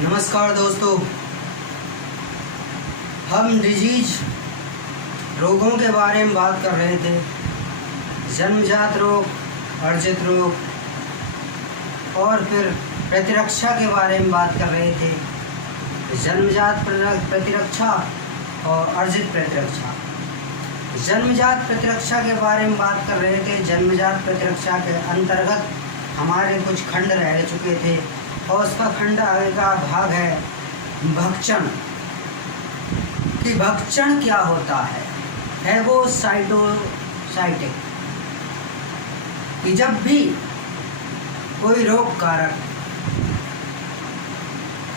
नमस्कार दोस्तों, हम डिजीज रोगों के बारे में बात कर रहे थे। जन्मजात रोग, अर्जित रोग और फिर प्रतिरक्षा के बारे में बात कर रहे थे। जन्मजात प्रतिरक्षा और अर्जित प्रतिरक्षा। जन्मजात प्रतिरक्षा के बारे में बात कर रहे थे। जन्मजात प्रतिरक्षा के अंतर्गत हमारे कुछ खंड रह चुके थे और उसका खंड आगे का भाग है भक्षण। कि भक्षण क्या होता है वो साइटोसाइटिक। कि जब भी कोई रोग कारक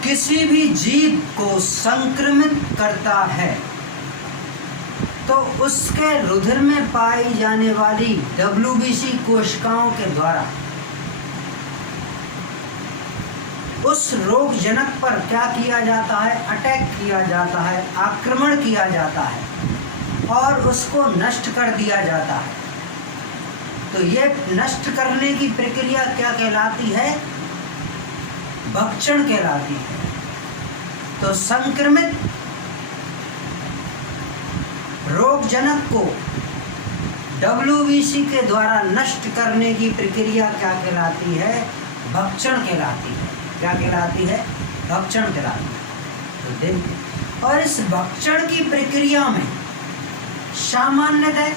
किसी भी जीव को संक्रमित करता है तो उसके रुधिर में पाई जाने वाली WBC कोशिकाओं के द्वारा उस रोग जनक पर क्या किया जाता है? अटैक किया जाता है, आक्रमण किया जाता है और उसको नष्ट कर दिया जाता है। तो ये नष्ट करने की प्रक्रिया क्या कहलाती है? भक्षण कहलाती है। तो संक्रमित रोग जनक को WBC के द्वारा नष्ट करने की प्रक्रिया क्या कहलाती है? भक्षण कहलाती है। क्या कहलाती है? भक्षण कहलाती है। तो देखिए, और इस भक्षण की प्रक्रिया में सामान्यतः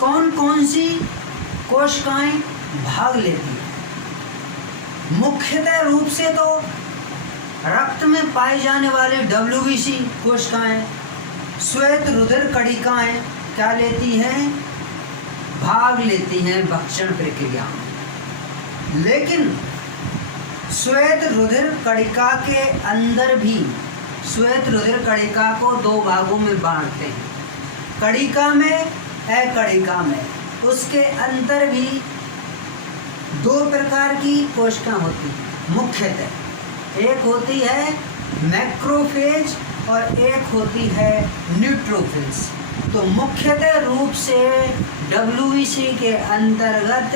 कौन कौन सी कोशिकाएं भाग लेती हैं? मुख्यतः रूप से तो रक्त में पाए जाने वाले WBC कोशिकाएं, श्वेत रुधिर कणिकाएं क्या लेती हैं? भाग लेती हैं भक्षण प्रक्रिया में। लेकिन श्वेत रुधिर कणिका के अंदर भी श्वेत रुधिर कणिका को दो भागों में बांटते हैं, कणिका में, अकणिका में। उसके अंदर भी दो प्रकार की कोशिकाएं होती हैं मुख्यतः। एक होती है मैक्रोफेज और एक होती है न्यूट्रोफिल्स। तो मुख्यतः रूप से WBC के अंतर्गत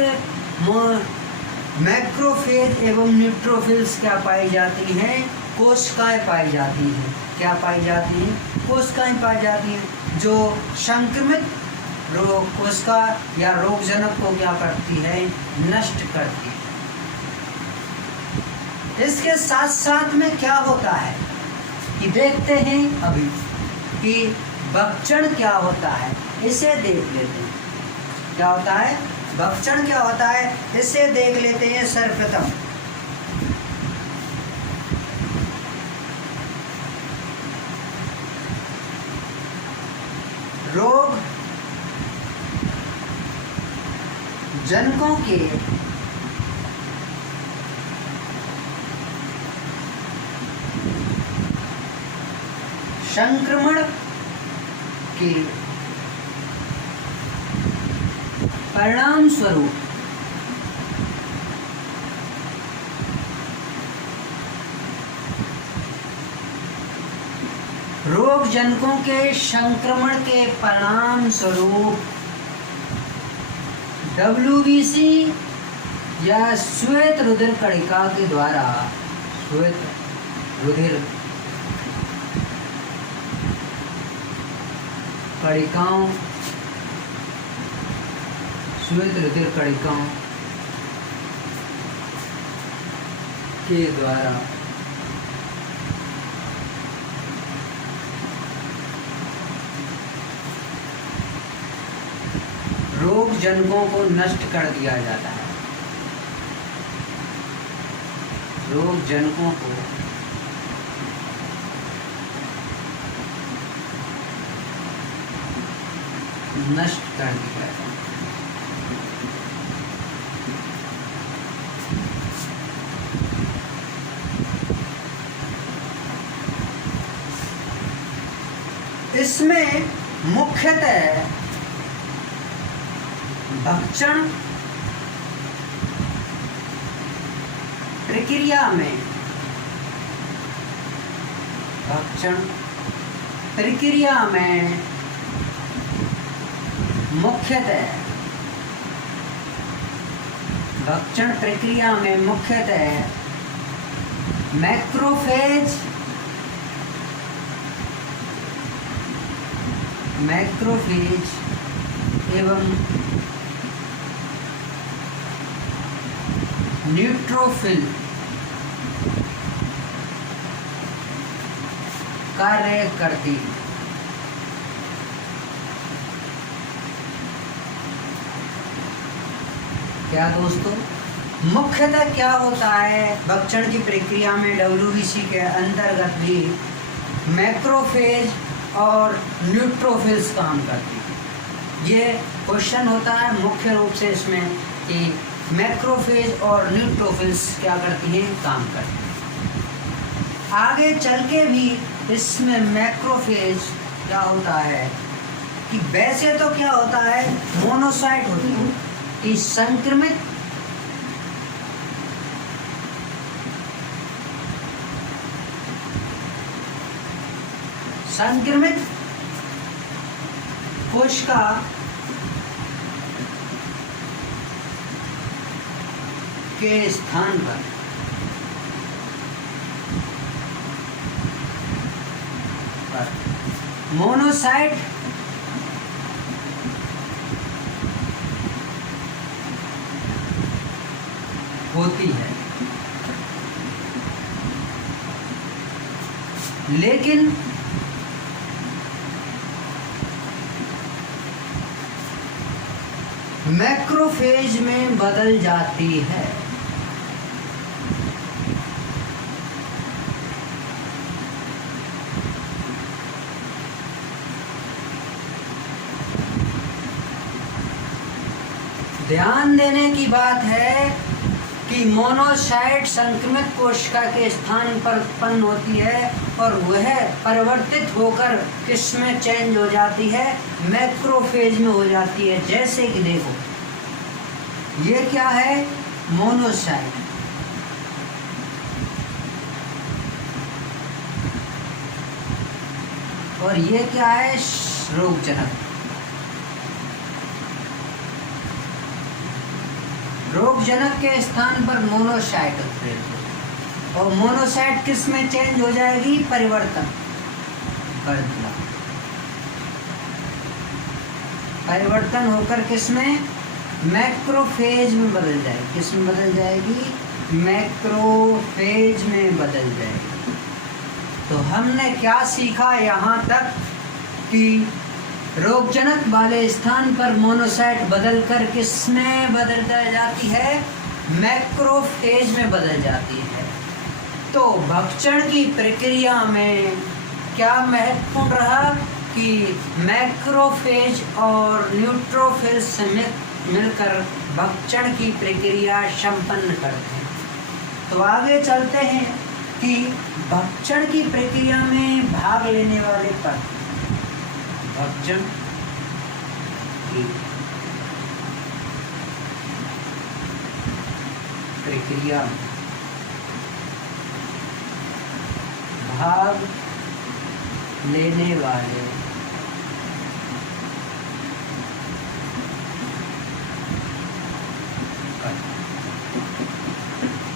मैक्रोफेज एवं न्यूट्रोफिल्स क्या पाई जाती हैं? कोशिकाएं पाई जाती हैं। क्या पाई जाती हैं? कोशिकाएं पाई जाती हैं जो संक्रमित रोग कोशिका या रोगजनक को क्या करती है? नष्ट करती है। इसके साथ साथ में क्या होता है कि देखते हैं अभी कि भक्षण क्या होता है, इसे देख लेते हैं। क्या होता है? भक्षण क्या होता है, इसे देख लेते हैं सर्वप्रथम। रोग जनकों के संक्रमण के परिणाम स्वरूप रोग जनकों के संक्रमण के परिणाम स्वरूप WBC या श्वेत रुधिर कणिका के द्वारा श्वेत रुधिर कणिकाओं श्वेत रुधिर कणिकाओं के द्वारा रोग जनकों को नष्ट कर दिया जाता है। रोग जनकों को नष्ट कर दिया जाता है। इसमें मुख्यतः भक्षण प्रक्रिया में मुख्यतः भक्षण प्रक्रिया में मुख्यतः मैक्रोफेज एवं न्यूट्रोफिल कार्य करती है। क्या दोस्तों, मुख्यतः क्या होता है भक्षण की प्रक्रिया में WBC के अंतर्गत भी मैक्रोफेज और न्यूट्रोफिल्स काम करती है। ये क्वेश्चन होता है मुख्य रूप से इसमें कि मैक्रोफेज और न्यूट्रोफिल्स क्या करती हैं, काम करती हैं। आगे चल के भी इसमें मैक्रोफेज क्या होता है कि वैसे तो क्या होता है मोनोसाइट होती है कि संक्रमित कोशिका के स्थान पर मोनोसाइट होती है, लेकिन मैक्रोफेज में बदल जाती है। ध्यान देने की बात है कि मोनोसाइट संक्रमित कोशिका के स्थान पर उत्पन्न होती है और वह परिवर्तित होकर किसमें चेंज हो जाती है, मैक्रोफेज में हो जाती है। जैसे कि देखो ये क्या है, मोनोसाइट, और ये क्या है, रोगजनक। रोगजनक के स्थान पर मोनोसाइट उत्प्रेरित होगी और मोनोसाइट किस में चेंज हो जाएगी, परिवर्तन होकर किस में, मैक्रोफेज में बदल जाएगी। किस में बदल जाएगी, मैक्रोफेज में बदल जाएगी। तो हमने क्या सीखा यहाँ तक कि रोगजनक वाले स्थान पर मोनोसाइट बदलकर किसमें बदल जाती है, मैक्रोफेज में बदल जाती है। तो भक्षण की प्रक्रिया में क्या महत्वपूर्ण रहा कि मैक्रोफेज और न्यूट्रोफिल्स मिलकर भक्षण की प्रक्रिया संपन्न करते हैं। तो आगे चलते हैं कि भक्षण की प्रक्रिया में भाग लेने वाले पद, भक्षण की प्रक्रिया में भाग लेने वाले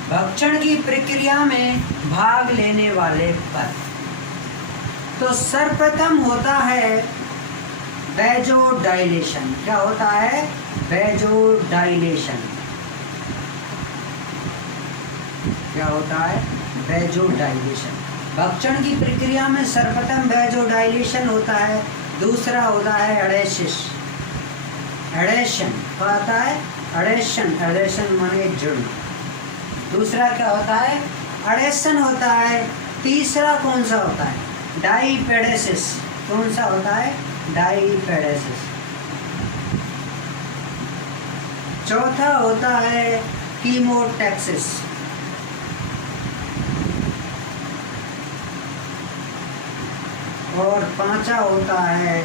भक्षण की प्रक्रिया में भाग लेने वाले पद। तो सर्वप्रथम होता है वैजोडाइलेशन। क्या होता है, वैजोडाइलेशन। क्या होता है, वैजोडाइलेशन। भक्षण की प्रक्रिया में सर्वप्रथम वैजोडाइलेशन होता है। दूसरा होता है एडेसिस, एडेशन। क्या होता है, एडेशन, एडेशन माने जुड़ना। दूसरा क्या होता है, एडेशन होता है। तीसरा कौन सा होता है, डाईपेडेसिस। कौन सा होता है, डाईपेडेसिस। चौथा होता है कीमोटैक्सिस। और पांचवा होता है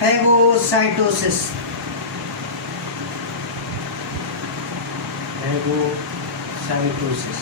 फैगोसाइटोसिस। फैगोसाइटोसिस।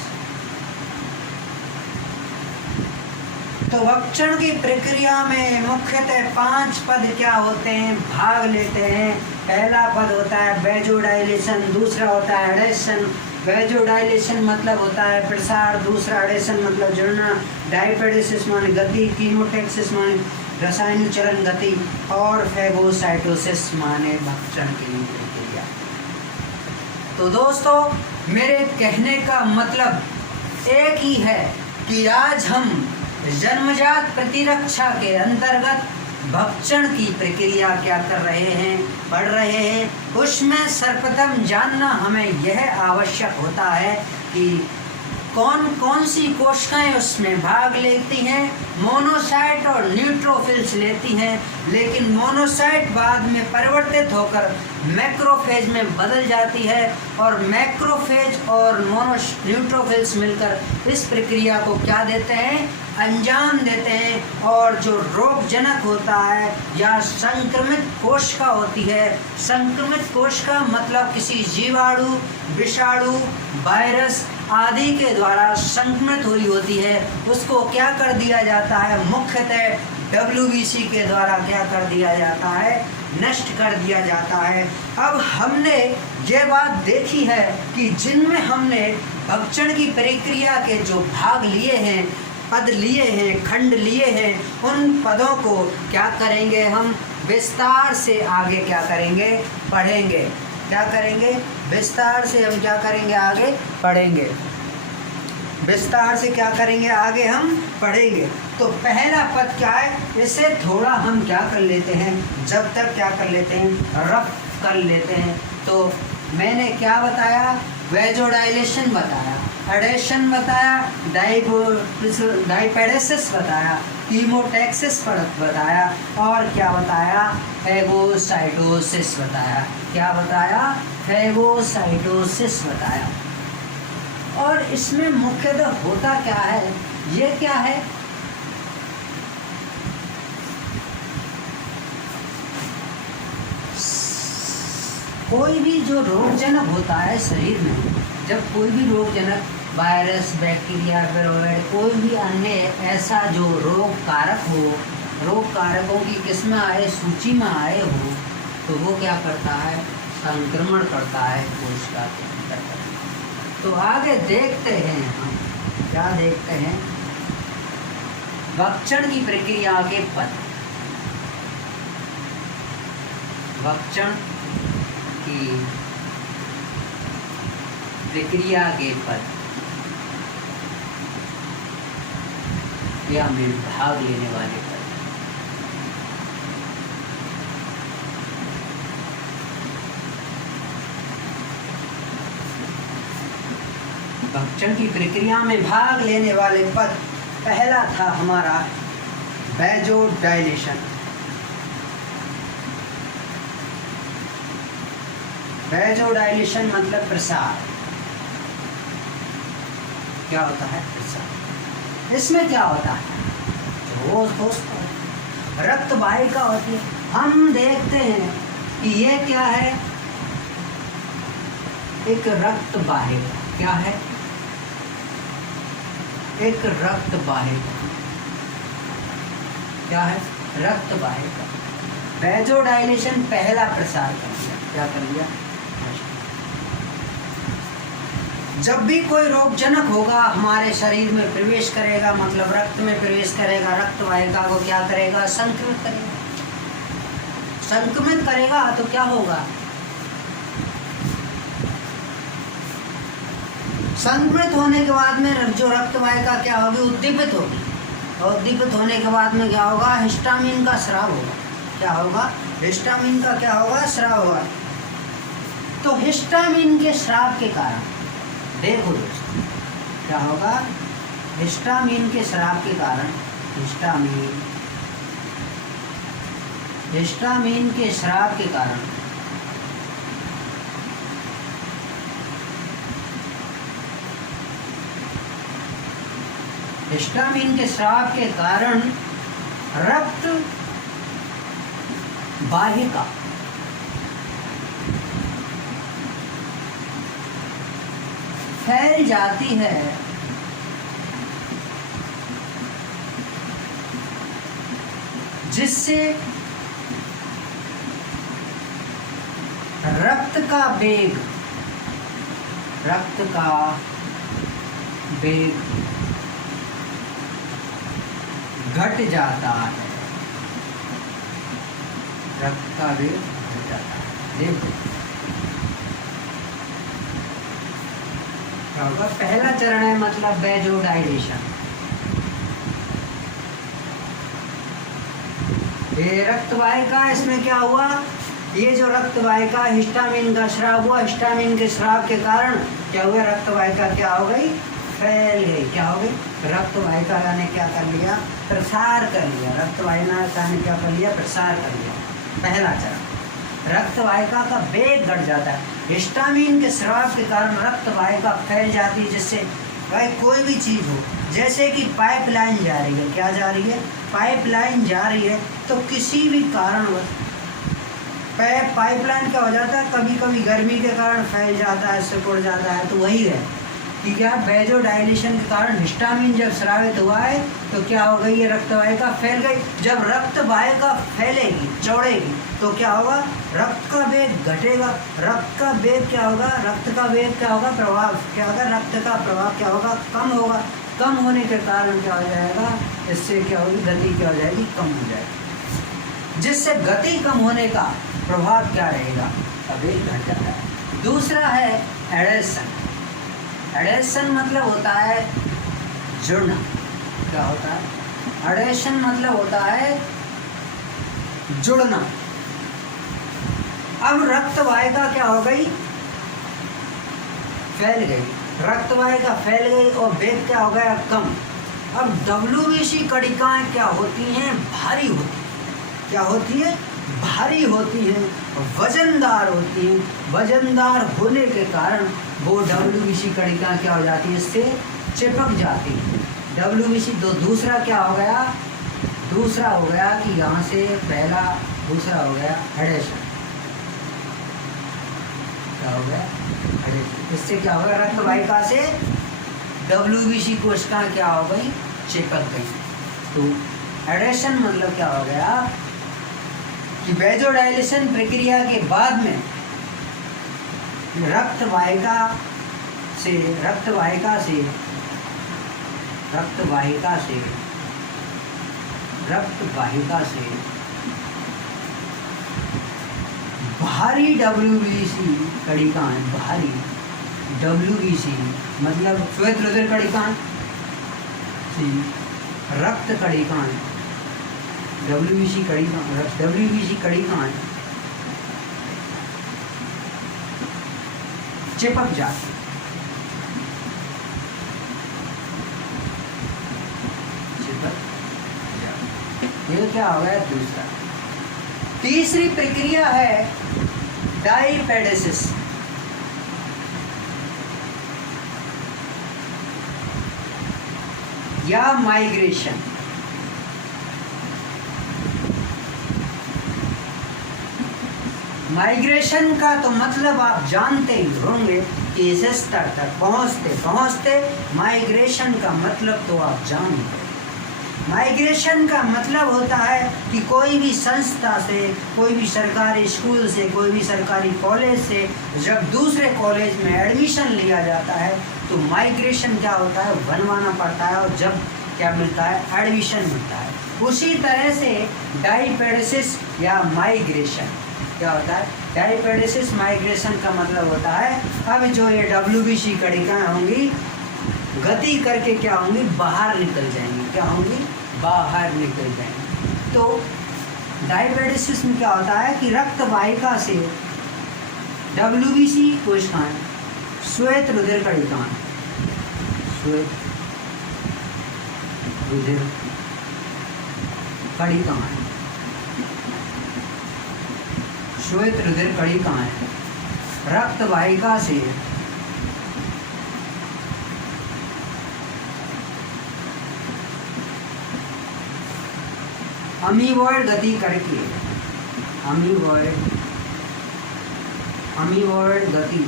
तो भक्षण की प्रक्रिया में मुख्यतः 5 पद क्या होते हैं, भाग लेते हैं। पहला पद होता है वैजोडाइलेशन, दूसरा होता है एडेशन, वेजोडाइलेशन मतलब होता है प्रसार, दूसरा एडेशन मतलब जुड़ना, डाइपेडेसिस माने गति, कीमोटैक्सिस माने रासायनिक चरण गति, और फेगोसाइटोसिस माने भक्षण की प्रक्रिया। तो दोस्तों, मेरे कहने का मतलब एक ही है कि आज हम जन्मजात प्रतिरक्षा के अंतर्गत भक्षण की प्रक्रिया क्या कर रहे हैं, पढ़ रहे हैं। उसमें सर्वप्रथम जानना हमें यह आवश्यक होता है कि कौन कौन सी कोशिकाएं उसमें भाग लेती हैं। मोनोसाइट और न्यूट्रोफिल्स लेती हैं, लेकिन मोनोसाइट बाद में परिवर्तित होकर मैक्रोफेज में बदल जाती है, और मैक्रोफेज और न्यूट्रोफिल्स मिलकर इस प्रक्रिया को क्या देते हैं, अंजाम देते हैं। और जो रोगजनक होता है या संक्रमित कोशिका होती है, संक्रमित कोशिका मतलब किसी जीवाणु, विषाणु, वायरस आदि के द्वारा संक्रमित हुई होती है, उसको क्या कर दिया जाता है, मुख्यतः WBC के द्वारा क्या कर दिया जाता है, नष्ट कर दिया जाता है। अब हमने ये बात देखी है कि जिनमें हमने भक्षण की प्रक्रिया के जो भाग लिए हैं, पद लिए हैं, खंड लिए हैं, उन पदों को क्या करेंगे, हम विस्तार से आगे क्या करेंगे, पढ़ेंगे। क्या करेंगे, विस्तार से हम क्या करेंगे, आगे पढ़ेंगे। विस्तार से क्या करेंगे, आगे हम पढ़ेंगे। तो पहला पद क्या है, इसे थोड़ा हम क्या कर लेते हैं, जब तक क्या कर लेते हैं, रफ कर लेते हैं। तो मैंने क्या बताया, वेजोडाइलेशन बताया, एडेशन बताया, डाइपेडेसिस बताया, कीमोटैक्सिस बताया, और क्या बताया, फेगोसाइटोसिस बताया। क्या बताया, फेगोसाइटोसिस बताया। और इसमें मुख्यतः होता क्या है, ये क्या है, कोई भी जो रोगजनक होता है शरीर में, जब कोई भी रोगजनक वायरस, बैक्टीरिया, वायरोइड, कोई भी अन्य ऐसा जो रोग कारक हो, रोग कारकों की किस्में आए, सूची में आए हो, तो वो क्या करता है, संक्रमण करता है कोशिका के अंदर। तो आगे देखते हैं हम, क्या देखते हैं, भक्षण की प्रक्रिया के पद। भक्षण की प्रक्रिया के पद या में भाग लेने वाले पद। भक्षण की प्रक्रिया में भाग लेने वाले पद, पहला था हमारा वेजोडाइलेशन। वेजोडाइलेशन मतलब प्रसार। क्या होता है, प्रसार। इसमें क्या होता है, दोस्तों, रक्त वाहिका होती है। हम देखते हैं कि ये क्या है, एक रक्त वाहिका। क्या है, एक रक्त वाहिका। क्या है, रक्त वाहिका। वेजोडाइलेशन पहला प्रसार कर दिया। क्या कर लिया, जब भी कोई रोगजनक होगा हमारे शरीर में प्रवेश करेगा, मतलब रक्त में प्रवेश करेगा, रक्त वाहिका को क्या करेगा, संक्रमित करेगा। संक्रमित करेगा तो क्या होगा, संक्रमित होने के बाद में जो रक्त वाहिका क्या होगी, उद्दीपित होगी। और उद्दीपित होने के बाद में क्या होगा, हिस्टामिन का स्राव होगा। क्या होगा, हिस्टामिन का क्या होगा, स्राव होगा। तो हिस्टामिन के स्राव के कारण, देखो दोस्तों, क्या होगा, हिस्टामिन के स्राव के कारण, हिस्टामिन के स्राव के कारण हिस्टामिन के स्राव के कारण रक्त वाहिका फैल जाती है, जिससे रक्त का वेग रक्त का वेग घट जाता है, रक्त का वेग घट जाता है। देखो क्या होगा, पहला चरण है मतलब वेजोडाइलेशन। ये रक्त वाहिका, इसमें क्या हुआ, ये जो रक्त वाहिका हिस्टामिन का स्राव हुआ, हिस्टामिन के स्राव के कारण क्या हुआ, रक्त वाहिका क्या हो गई, फैल गई। क्या हो गई, रक्त वाहिका ने क्या कर लिया, प्रसार कर लिया। रक्त वाहिका ने क्या कर लिया, प्रसार कर लिया। पहला चरण, रक्त वाहिका का वेग घट जाता है। हिस्टामिन के स्राव के कारण रक्त वाहिका फैल जाती है, जिससे भाई कोई भी चीज़ हो, जैसे कि पाइपलाइन जा रही है, क्या जा रही है, पाइपलाइन जा रही है, तो किसी भी कारणवश पाइपलाइन क्या हो जाता है, कभी कभी गर्मी के कारण फैल जाता है, सिकुड़ जाता है। तो वही है कि क्या, वेजोडाइलेशन के कारण हिस्टामिन जब स्रावित हुआ है तो क्या हो गई, ये रक्त वाहिका फैल गई। जब रक्त वाहिका फैलेगी, चौड़ेगी, तो क्या होगा, रक्त का वेग घटेगा। रक्त का वेग क्या होगा, रक्त का वेग क्या होगा, प्रभाव क्या होगा, रक्त का प्रभाव क्या होगा, कम होगा। कम होने के कारण क्या हो जाएगा, इससे क्या होगी, गति क्या हो जाएगी, कम हो जाएगी। जिससे गति कम होने का प्रभाव क्या रहेगा, वेग घट जाता है। दूसरा है एडेशन। एडेशन मतलब होता है जुड़ना। क्या होता है, एडेशन मतलब होता है जुड़ना। अब रक्त वाहिका क्या हो गई, फैल गई, रक्त वाहिका फैल गई और वेग क्या हो गया, कम। अब WBC कणिकाएं क्या होती हैं, भारी होती हैं। क्या होती है, भारी होती हैं, वजनदार होती हैं। वजनदार होने के कारण वो WBC कणिका क्या हो जाती है, इससे चिपक जाती है। WBC दूसरा क्या हो गया, दूसरा हो गया कि यहाँ से पहला, दूसरा हो गया एडेशन। क्या हो गया, एडेशन। इससे क्या होगा, रक्त वाहिका से WBC कोशिका क्या हो गई, चिपक गई। तो एडेशन मतलब क्या हो गया कि वेजोडाइलेशन प्रक्रिया के बाद में रक्त वाहिका से भारी WBC कणिकाएं, भारी WBC मतलब श्वेत रुधिर कणिकाएं, रक्त कणिकाएं, WBC कणिकाएं चिपक जाती। ये क्या हो गया, दूसरा। तीसरी प्रक्रिया है डाईपेडेसिस। या माइग्रेशन। माइग्रेशन का तो मतलब आप जानते ही होंगे कि इस स्तर तक पहुँचते माइग्रेशन का मतलब तो आप जानते। माइग्रेशन का मतलब होता है कि कोई भी संस्था से, कोई भी सरकारी स्कूल से, कोई भी सरकारी कॉलेज से जब दूसरे कॉलेज में एडमिशन लिया जाता है तो माइग्रेशन क्या होता है, बनवाना पड़ता है, और जब क्या मिलता है, एडमिशन मिलता है। उसी तरह से डाईपेडेसिस या माइग्रेशन क्या होता है, डाईपेडेसिस माइग्रेशन का मतलब होता है अब जो ये WBC कणिकाएं होंगी गति करके क्या होंगी, बाहर निकल जाएंगी। क्या होंगी, बाहर निकल जाएंगी। तो डाईपेडेसिस में क्या होता है कि रक्त वाहिका से WBC कोशिकाएं, श्वेत रुधिर कणिकाएं, श्वेत रुधिर कणिकाएं, श्वेत रुधिर कणिकाएं रक्त वाहिका से अमीबॉइड गति करके, अमीबॉइड गति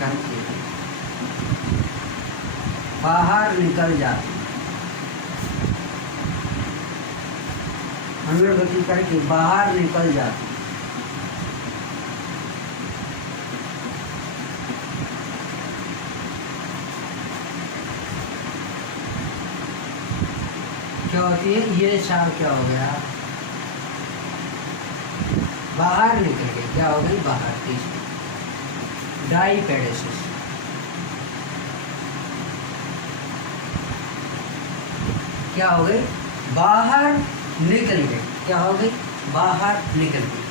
करके बाहर निकल जाती, अमीबॉइड गति करके बाहर निकल जाती। क्या होती है, ये चार क्या हो गया, बाहर निकल गई, क्या हो गई, बाहर। तीसरी डाईपेडेसिस, क्या हो गई, बाहर निकल गई, क्या हो गई, बाहर निकल गई।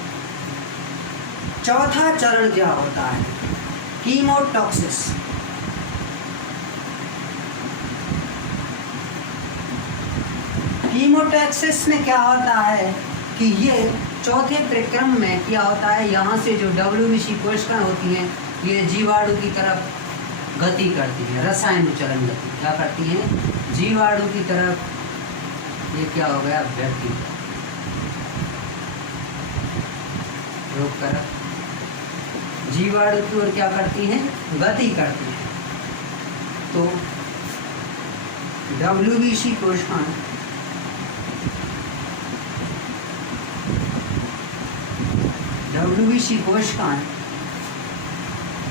चौथा चरण क्या होता है, कीमोटॉक्सिस। कीमोटॉक्सिस में क्या होता है कि ये चौथे प्रक्रम में क्या होता है, यहाँ से जो WBC कोशिकाएं होती हैं ये जीवाणु की तरफ गति करती है, रसायनुचरण गति क्या करती है, जीवाणु की तरफ। ये क्या हो गया, व्यक्ति रोक कर जीवाणु की ओर क्या करती हैं, गति करती है। तो WBC कोशिकाएं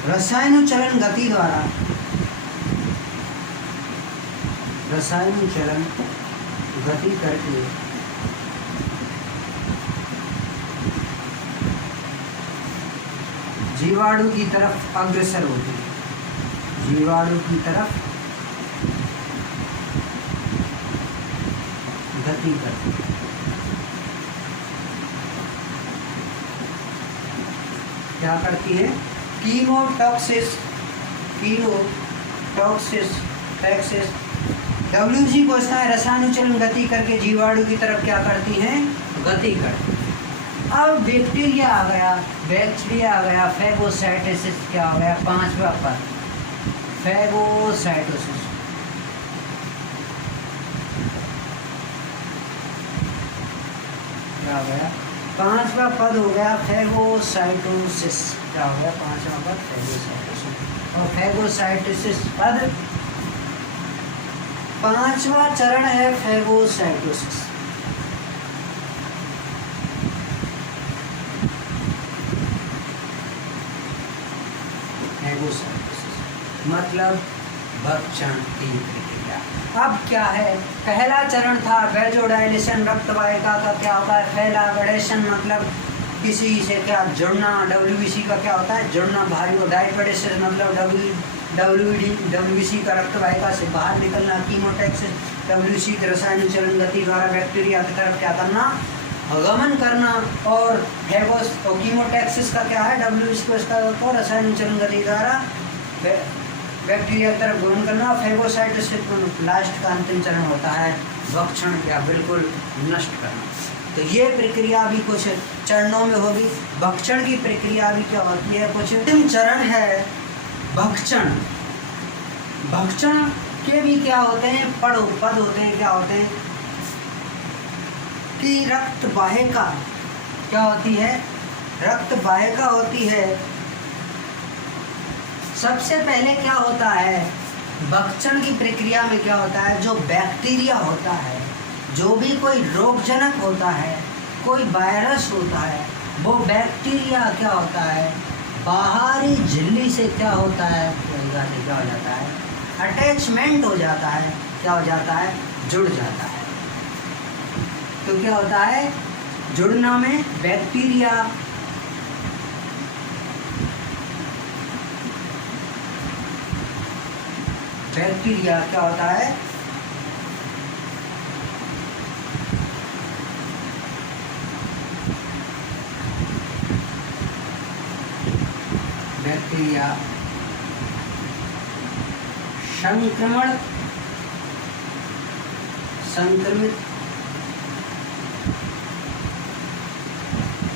रसायनुचरण गति द्वारा रसायनुचरण गति करके जीवाणु की तरफ अग्रसर होती है, जीवाणु की तरफ गति करती है। क्या करती है, कीमोटॉक्सिस WBC कोशिकाएं रसायनुचरण गति करके जीवाणु की तरफ क्या करती हैं, गति करती हैं। अब बैक्टीरिया आ गया, फैगोसाइटोसिस क्या हो गया, पांचवा पद, फैगोसाइटोसिस। क्या हो गया, पांचवा पद हो गया फैगोसाइटोसिस। क्या हो गया, पांचवा पद फैगोसाइटोसिस। और फैगोसाइटोसिस पद पांचवा चरण है फैगोसाइटोसिस। मतलब भक्षण की प्रक्रिया। अब क्या है, पहला चरण था वेजोडाइलेशन, रक्त वाहिका का क्या होता है, फैलागडेशन, मतलब किसी से क्या जुड़ना। WBC का क्या होता है, जुड़ना भारी। डाईपेडेसिस मतलब WBC का रक्त वाहिका से बाहर निकलना। कीमोटॉक्सिस WBC के रसायनुचरण गति द्वारा बैक्टीरिया की तरफ क्या करना, गमन करना। और कीमोटॉक्सिस का क्या है, WBC को रसायनुचरण गति द्वारा बैक्टीरिया की तरफ गमन करना। फैगोसाइटोसिस लास्ट का अंतिम चरण होता है भक्षण, क्या बिल्कुल नष्ट करना। तो ये प्रक्रिया भी कुछ चरणों में होगी। भक्षण की प्रक्रिया भी क्या होती है, कुछ अंतिम चरण है भक्षण। भक्षण के भी क्या होते हैं, पद होते हैं। क्या होते हैं कि रक्त वाहिका क्या होती है, रक्त वाहिका होती है। सबसे पहले क्या होता है, भक्षण की प्रक्रिया में क्या होता है, जो बैक्टीरिया होता है, जो भी कोई रोगजनक होता है, कोई वायरस होता है, वो बैक्टीरिया क्या होता है, बाहरी झिल्ली से क्या होता है, क्या हो जाता है, अटैचमेंट हो जाता है। क्या हो जाता है, जुड़ जाता है। तो क्या होता है, जुड़ना में बैक्टीरिया क्या होता है, बैक्टीरिया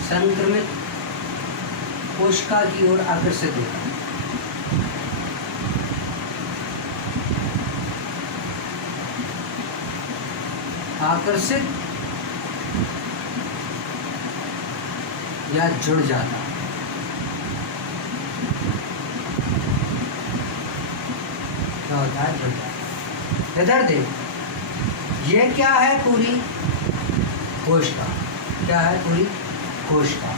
संक्रमित कोशिका की ओर आकर्षित होता है। आकर्षित या जुड़ जाता है। क्या होता है, जुड़ जाता है। इधर देख, ये क्या है, पूरी कोशिका। क्या है, पूरी कोशिका।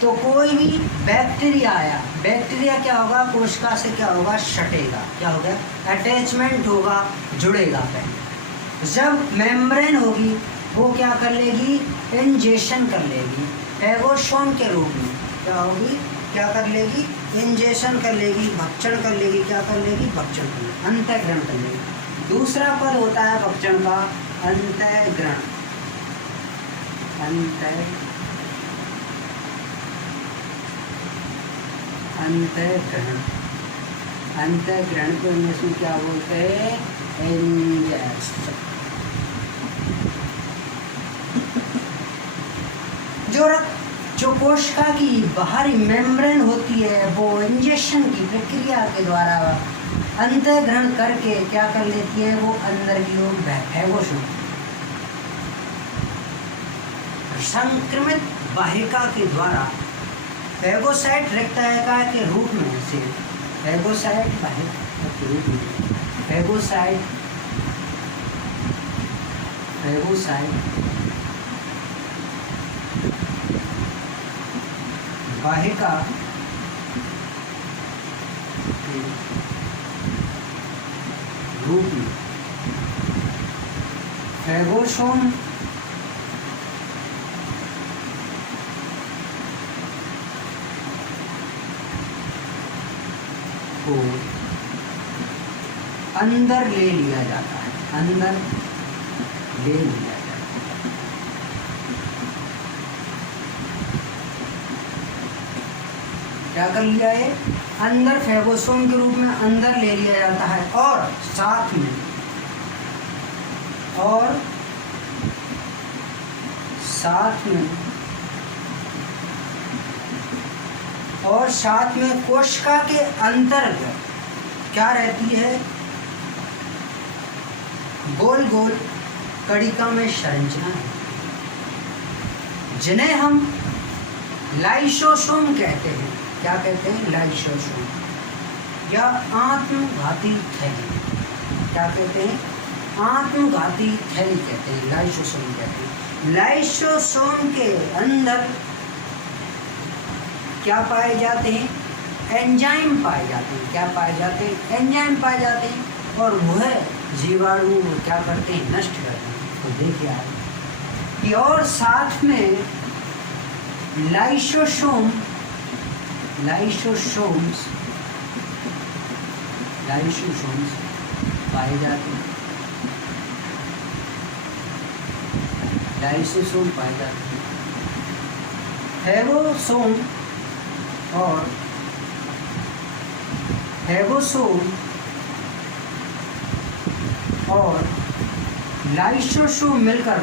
तो कोई भी बैक्टीरिया आया, बैक्टीरिया क्या होगा, कोशिका से क्या होगा, सटेगा। क्या होगा, अटैचमेंट होगा, जुड़ेगा पहले। जब मेम्ब्रेन होगी वो क्या कर लेगी, इंजेक्शन कर लेगी फेगोसोम के रूप में। क्या होगी, क्या कर लेगी, इंजेक्शन कर लेगी, भक्षण कर लेगी। क्या कर लेगी, भक्षण कर लेगी, अंतःग्रहण कर लेगी। दूसरा पद होता है भक्षण का अंतःग्रहण। अंतःग्रहण, अंतःग्रहण को इंग्लिश में क्या बोलते हैं, इंजेक्शन। जो कोशिका की बाहरी मेम्ब्रेन होती है वो इंजेक्शन की प्रक्रिया के द्वारा अंतःग्रहण करके क्या कर लेती है, वो अंदर की ओर फेगोसोम संक्रमित वाहिका के द्वारा फेगोसाइट रेक्टाइका के रूप में से फेगोसाइट वाहिका के रूप में फेगोसाइट वाहिका के रूप में फेगोसोम को अंदर ले लिया जाता है, अंदर ले लिया जाता है। क्या कर लिया है, अंदर फेगोसोम के रूप में अंदर ले लिया जाता है और साथ में कोशिका के अंतर्गत क्या रहती है, गोल गोल कणिका में संरचना है जिन्हें हम लाइसोसोम कहते हैं। क्या कहते हैं, लाइसोसोम या आत्मघाती थैली। क्या कहते हैं, आत्मघाती थैली कहते हैं, लाइसोसोम कहते हैं। लाइसोसोम के अंदर क्या पाए जाते हैं, एंजाइम पाए जाते हैं। क्या पाए जाते हैं, एंजाइम पाए जाते हैं और वह जीवाणु क्या करते हैं, नष्ट करते हैं। तो देखिए आप कि और साथ में लाइसोसोम्स पाए जाते हैं, लाइसोसोम पाए जाते हैं। फेगोसोम और लाइसोसोम मिलकर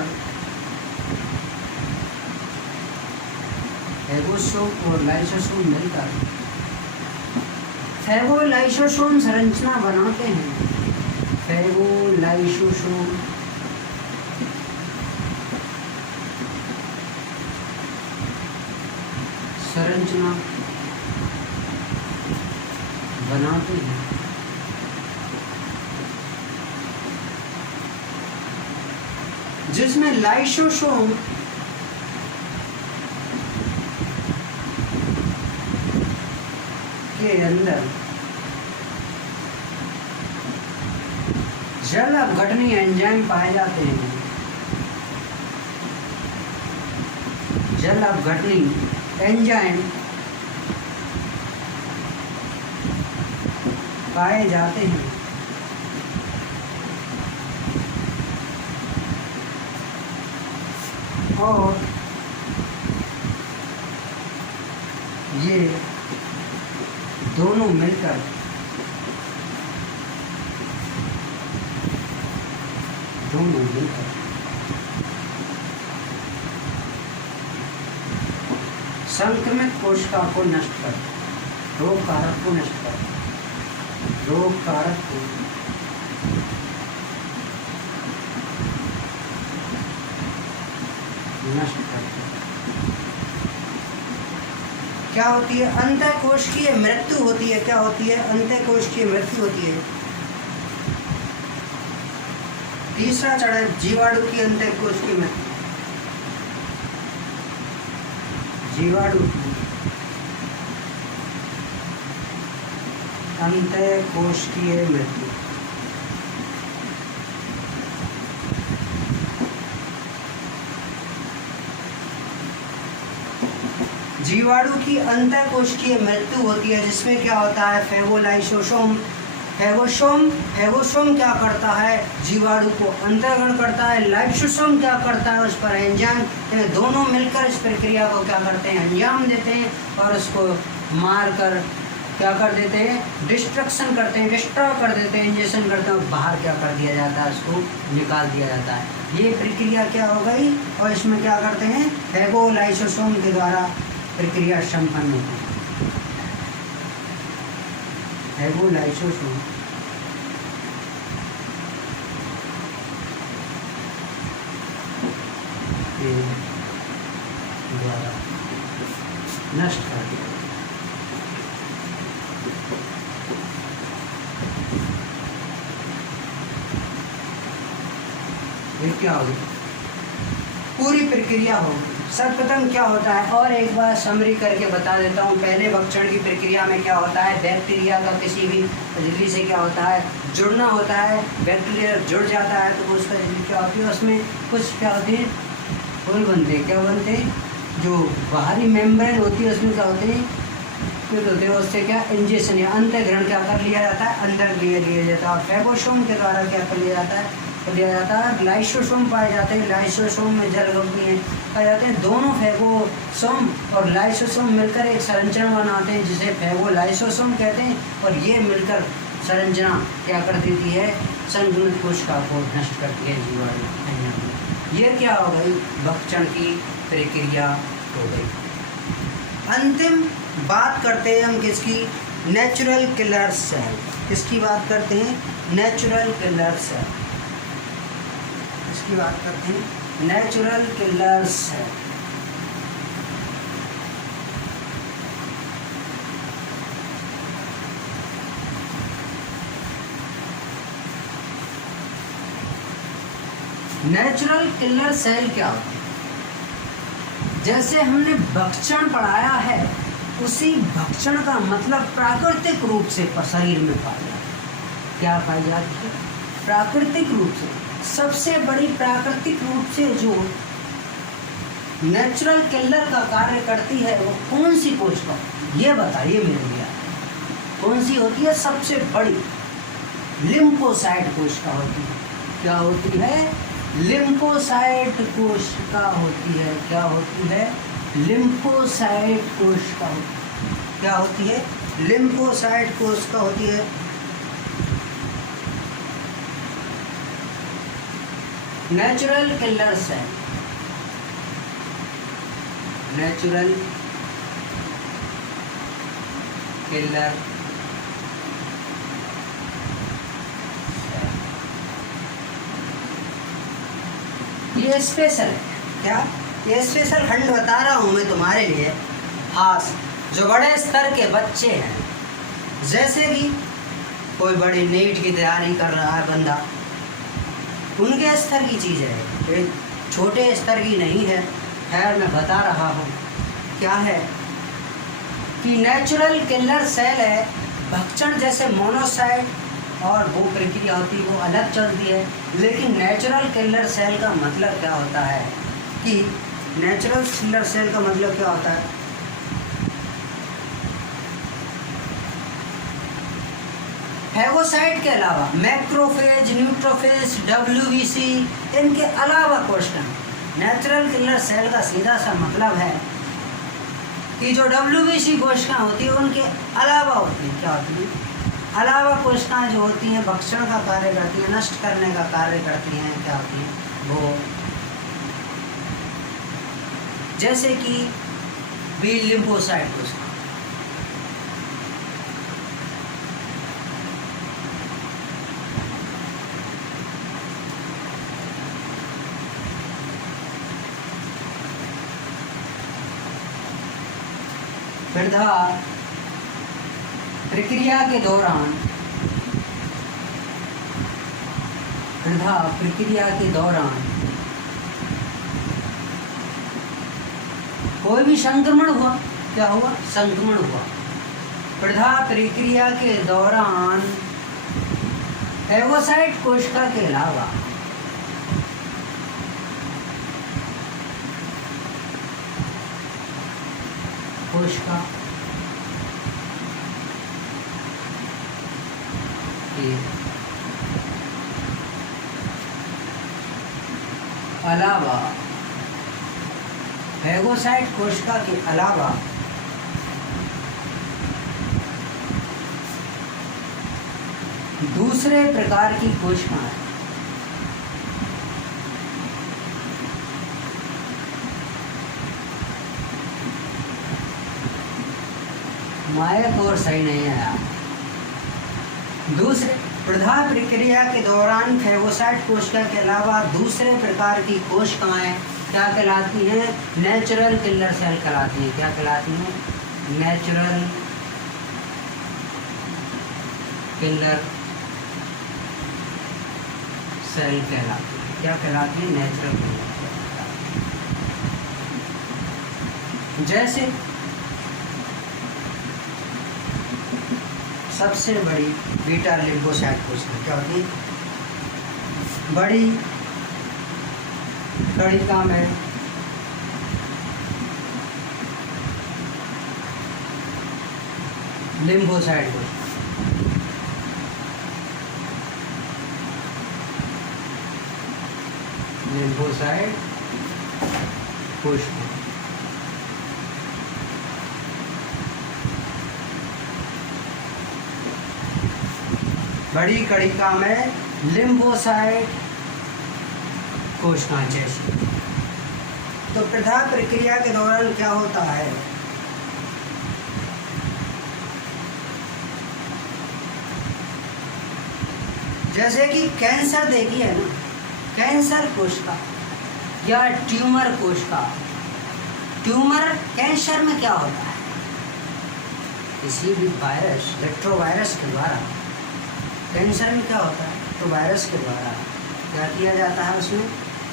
फेगोलाइसोसोम संरचना बनाते हैं। फेगोलाइसोसोम संरचना बनाते हैं। जिसमें लाइसोसोम के अंदर जल अपघटनी एंजाइम पाए जाते हैं। जल अपघटनी एंजाइम पाए जाते हैं और ये दोनों मिलकर संक्रमित कोशिका को नष्ट कर, रोग कारक को नष्ट कर, रोग कारक को नष्ट करते। क्या होती है, अंतःकोशिकीय मृत्यु होती है। क्या होती है, अंतःकोशिकीय मृत्यु होती है। तीसरा चरण जीवाणु की अंतःकोशिकीय मृत्यु। जीवाणु की अंतःकोशिकीय मृत्यु। जीवाणु की अंतःकोशिकीय मृत्यु होती है, जिसमें क्या होता है, फेगोलाइसोसोम। फेगोसोम क्या करता है, जीवाणु को अंतर्गण करता है। लाइसोसोम क्या करता है, उस पर एंजाइम, दोनों मिलकर इस प्रक्रिया को क्या करते हैं, अंजाम देते हैं और उसको मार कर क्या कर देते हैं, डिस्ट्रक्शन करते हैं, डिस्ट्रॉय कर देते हैं, इंजेक्शन करते हैं, बाहर क्या कर दिया जाता है, उसको निकाल दिया जाता है। ये प्रक्रिया क्या हो गई, और इसमें क्या करते हैं, फेगोलाइसोसोम के द्वारा प्रक्रिया संपन्न होती है। फेगोलाइसोसोम के द्वारा नष्ट कर दिया। ये क्या होगी, पूरी प्रक्रिया होगी। सर्वप्रथम क्या होता है, और एक बार समरी करके बता देता हूँ। पहले भक्षण की प्रक्रिया में क्या होता है, बैक्टीरिया का किसी भी झिल्ली से क्या होता है, जुड़ना होता है। बैक्टीरिया जुड़ जाता है तो उसका झिल्ली क्या होती है, उसमें कुछ क्या होती है, फूल बनते हैं। क्या बनते हैं, जो बाहरी मेम्ब्रेन होती है उसमें क्या होते हैं, फिर होते हैं, उससे क्या इंजेक्शन या अंतःग्रहण क्या कर लिया जाता है, अंदर लिया जाता है। और फेगोसोम के द्वारा क्या कर लिया जाता है, दिया जाता है। लाइसोसोम पाए जाते हैं, लाइसोसोम में जलगंभी हैं पाए जाते हैं। दोनों फेगोसोम और लाइसोसोम मिलकर एक संरचना बनाते हैं, जिसे फेगोलाइसोसोम कहते हैं। और ये मिलकर संरचना क्या कर देती है, संक्रमित कोशिका को नष्ट करती है, जीवाणु। ये क्या हो गई, भक्षण की प्रक्रिया हो गई। अंतिम बात करते हैं हम किसकी, नेचुरल किलर सेल। किसकी बात करते हैं, नेचुरल किलर सेल की बात करते हैं, natural killer cell. Natural killer cell क्या होते हैं, जैसे हमने भक्षण पढ़ाया है, उसी भक्षण का मतलब प्राकृतिक रूप से शरीर में पाई जाती है। क्या पाई जाती है, प्राकृतिक रूप से। सबसे बड़ी प्राकृतिक रूप से जो नेचुरल किलर का कार्य करती है वो कौन सी कोशिका, ये बताइए मेरे भैया, कौन सी होती है सबसे बड़ी, लिम्फोसाइट कोशिका होती है। क्या होती है, लिम्फोसाइट कोशिका होती है। क्या होती है, लिम्फोसाइट कोशिका होती है। क्या होती है, लिम्फोसाइट कोशिका होती है। Natural killer cell, natural killer ये स्पेशल है। क्या, ये स्पेशल खंड बता रहा हूँ मैं तुम्हारे लिए, खास जो बड़े स्तर के बच्चे हैं, जैसे कि कोई बड़ी नीट की तैयारी कर रहा है बंदा, उनके स्तर की चीज़ है, एक छोटे स्तर की नहीं है। खैर मैं बता रहा हूँ क्या है कि नेचुरल किलर सेल है। भक्षण जैसे मोनोसाइट और वो प्रक्रिया होती है वो अलग चलती है, लेकिन नेचुरल किलर सेल का मतलब क्या होता है कि नेचुरल किलर सेल का मतलब क्या होता है, फेगोसाइट के अलावा मैक्रोफेज, न्यूट्रोफेज, डब्ल्यूबीसी, इनके अलावा क्वेश्चन, नेचुरल किलर सेल का सीधा सा मतलब है कि जो डब्ल्यूबीसी कोशिकाएं होती है उनके अलावा होती है। क्या होती है, अलावा कोशिकाएं जो होती हैं भक्षण का कार्य करती हैं, नष्ट करने का कार्य करती हैं। क्या होती हैं वो, जैसे कि बी लिम्फोसाइट कोशिका, प्रक्रिया के दौरान कोई भी संक्रमण हुआ, क्या हुआ, संक्रमण हुआ। प्रक्रिया के दौरान फेगोसाइट कोशिका के अलावा कोशिका के अलावा, फैगोसाइट कोशिका के अलावा दूसरे प्रकार की कोशिकाएं मायक और सही नहीं है। दूसरे प्रधान प्रक्रिया के दौरान फैगोसाइट कोशिका के अलावा दूसरे प्रकार की कोशिकाएं क्या कहलाती हैं? नेचुरल किलर सेल कहलाती हैं। क्या कहलाती हैं? नेचुरल किलर सेल कहलाती है। क्या कहलाती है? Natural killer cell. जैसे सबसे बड़ी बीटा लिम्फोसाइट कोशिका क्या होती है? बड़ी कणिका में लिम्फोसाइट कोशिका, लिम्फोसाइट कोशिका बड़ी कणिका में लिम्फोसाइट कोशिका जैसी। तो प्रधान प्रक्रिया के दौरान क्या होता है? जैसे कि कैंसर देखिए ना, कैंसर कोशिका या ट्यूमर कोशिका। ट्यूमर कैंसर में क्या होता है? किसी भी वायरस, रेट्रोवायरस के द्वारा कैंसर में क्या होता है? तो वायरस के द्वारा क्या किया जाता है? उसमें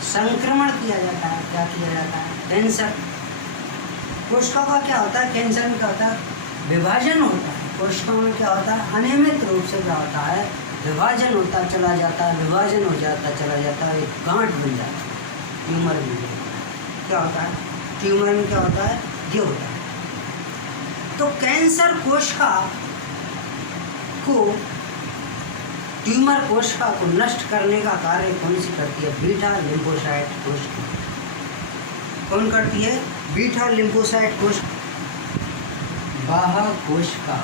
संक्रमण किया जाता है। क्या किया जाता है? कैंसर कोशिका का क्या होता है? कैंसर में क्या होता है? विभाजन होता है। कोशिकाओं में क्या होता है? अनियमित रूप से क्या होता है? विभाजन होता चला जाता है, विभाजन हो जाता चला जाता है, एक गांठ बन जाता है, ट्यूमर बन जाता है। क्या होता है? ट्यूमर में क्या होता है? ये होता है। तो कैंसर कोशिका को, ट्यूमर कोशिका को नष्ट करने का कार्य कौन सी करती है? बीटा लिम्फोसाइट कोशिका। कौन करती है? बीटा लिम्फोसाइट कोशिका। बाह्य कोशिका,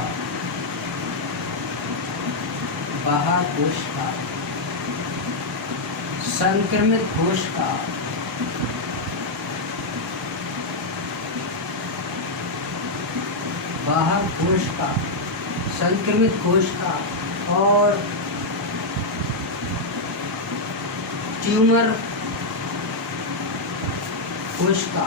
बाह्य कोशिका, संक्रमित कोशिका, बाह्य कोशिका, संक्रमित कोशिका और ट्यूमर कोशिका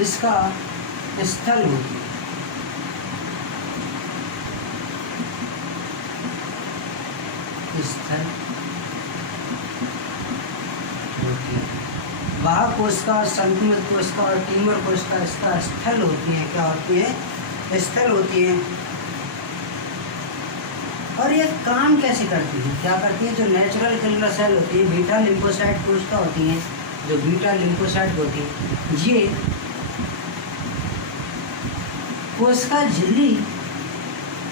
इसका स्थल होती है। स्थल होती है। बाह्य कोशिका, संक्रमित कोशिका और ट्यूमर कोशिका इसका स्थल होती है। क्या होती है? स्थल होती है। और ये काम कैसे करती है? क्या करती है? जो नेचुरल किलर सेल होती है, बीटा लिम्फोसाइट कोशिका होती है, जो बीटा लिम्फोसाइट होती है, ये कोशिका झिल्ली,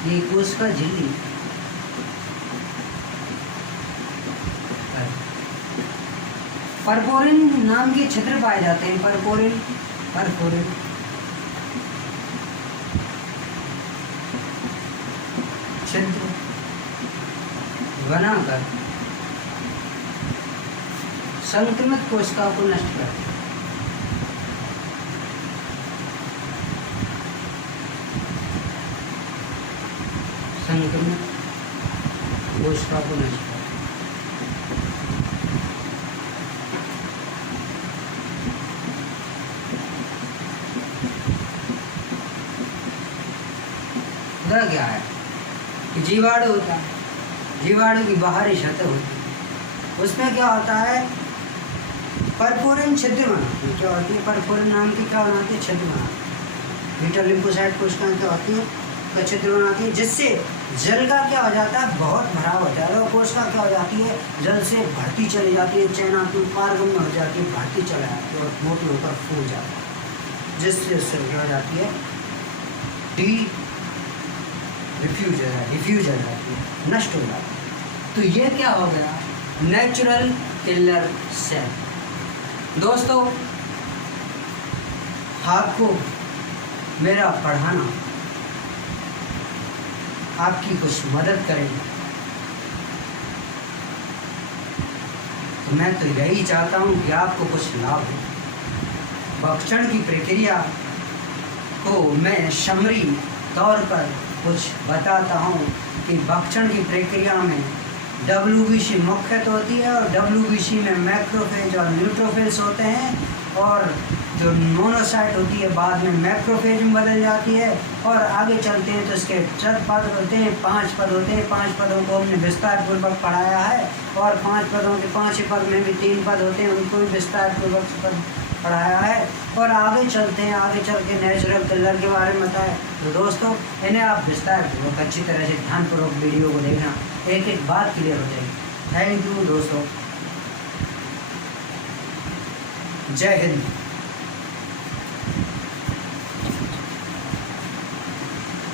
ये कोशिका झिल्ली परपोरिन नाम के छिद्र पाए जाते हैं। परपोरिन, परपोरिन छिद्र बनाकर संक्रमित कोशिका को नष्ट करते हैं। संक्रमित कोशिका को नष्ट करते हैं। क्या है कि जीवाणु होता है, जीवाणु की बाहरी सतह होती है, उसमें क्या होता है? परपोरिन छिद्र बनाती है। क्या होती है? परपोरिन नाम की क्या बनाती है? छिद्र बनाती है। बीटा लिम्फोसाइट कोशिकाएं क्या होती है? छिद्र बनाती है, जिससे जल का क्या हो जाता है, बहुत भराव होता है। और कोशिका क्या हो जाती है, जल से बढ़ती चली जाती है, चयनात्मक मार्ग में हो जाती है, बढ़ती चली जाती है और मोटी होकर फूल जाती है, जिससे उससे क्या हो जाती है, डिफ्यूज हो जाती है, नष्ट हो जाती है। तो ये क्या हो गया, नेचुरल किलर सेल। दोस्तों, आपको मेरा पढ़ाना आपकी कुछ मदद करेगा, तो मैं तो यही चाहता हूँ कि आपको कुछ लाभ हो। भक्षण की प्रक्रिया को मैं समरी तौर पर कुछ बताता हूँ कि भक्षण की प्रक्रिया में WBC मुख्यतः होती है और WBC में मैक्रोफेज और न्यूट्रोफिल्स होते हैं, और जो मोनोसाइट होती है बाद में मैक्रोफेज में बदल जाती है। और आगे चलते हैं तो इसके 4 पद होते हैं, 5 पद होते हैं। 5 पदों को हमने विस्तार पूर्वक पढ़ाया है, और 5 पदों के 5 पद में भी 3 पद होते हैं, उनको भी विस्तार पूर्वक पढ़ाया है। और आगे चलते हैं, आगे चल के नेचुरल किलर के बारे में बताएं। तो दोस्तों, इन्हें आप विस्तार पूर्वक अच्छी तरह से ध्यानपूर्वक वीडियो को देखना, एक एक बात क्लियर हो जाएगी। थैंक यू दोस्तों, जय हिंद।